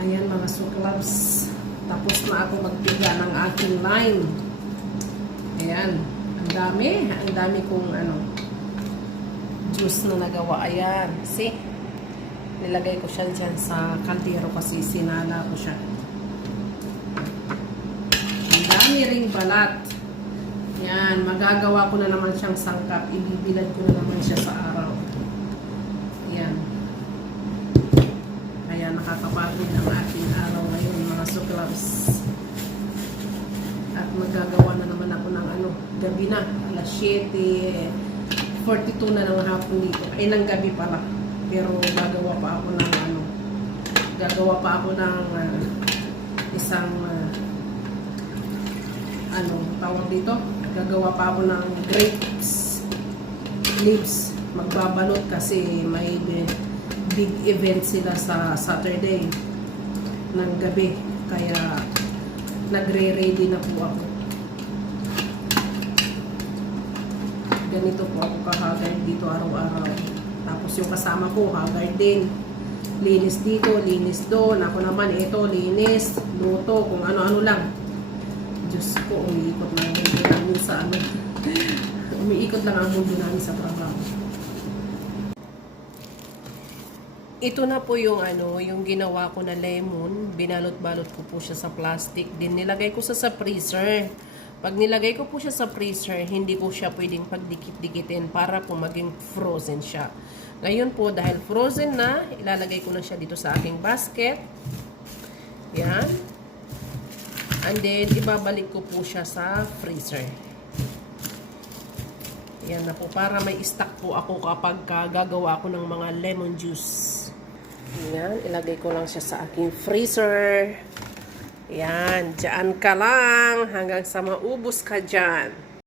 Ayan mga suklabs. Tapos na ako magpiga ng aking lime. Ayan. Ang dami kong juice na nagawa. Ayan. See? Nilagay ko siya dyan sa kaldero kasi sinala ko siya. Ang dami ring balat. Yan. Magagawa ko na naman siyang sangkap. Ibibilad ko na naman siya sa araw. Ayan. Kaya nakakapagod ang ating araw ngayon mga suklabs. At magagawa na naman ako ng gabi na. Alas 7:42 na ng hapon dito. Ay, ng gabi pala. Pero gagawa pa ako ng isang tawag dito? Gagawa pa ako ng grapes leaves. Magbabalot kasi may big event sila sa Saturday ng gabi. Kaya nagre-ready na po ako. Ganito po ako kahagard dito araw-araw. Tapos yung kasama ko, hagard din. Linis dito, linis doon. Ako naman, ito, linis, luto, kung ano-ano lang. Diyos ko, umiikot lang ang mundo namin sa umiikot lang ang mundo namin sa trabaho. Ito na po yung yung ginawa ko na lemon. Binalot-balot ko po siya sa plastic. Din nilagay ko sa freezer. Pag nilagay ko po siya sa freezer, hindi ko siya pwedeng pagdikit-dikitin para po maging frozen siya. Ngayon po, dahil frozen na, ilalagay ko na siya dito sa aking basket. Yan. And then, ibabalik ko po siya sa freezer. Yan na po, para may stock po ako kapag gagawa ko ng mga lemon juice. Yan, ilagay ko lang siya sa aking freezer. Yan, dyan ka lang hanggang sa maubos ka dyan.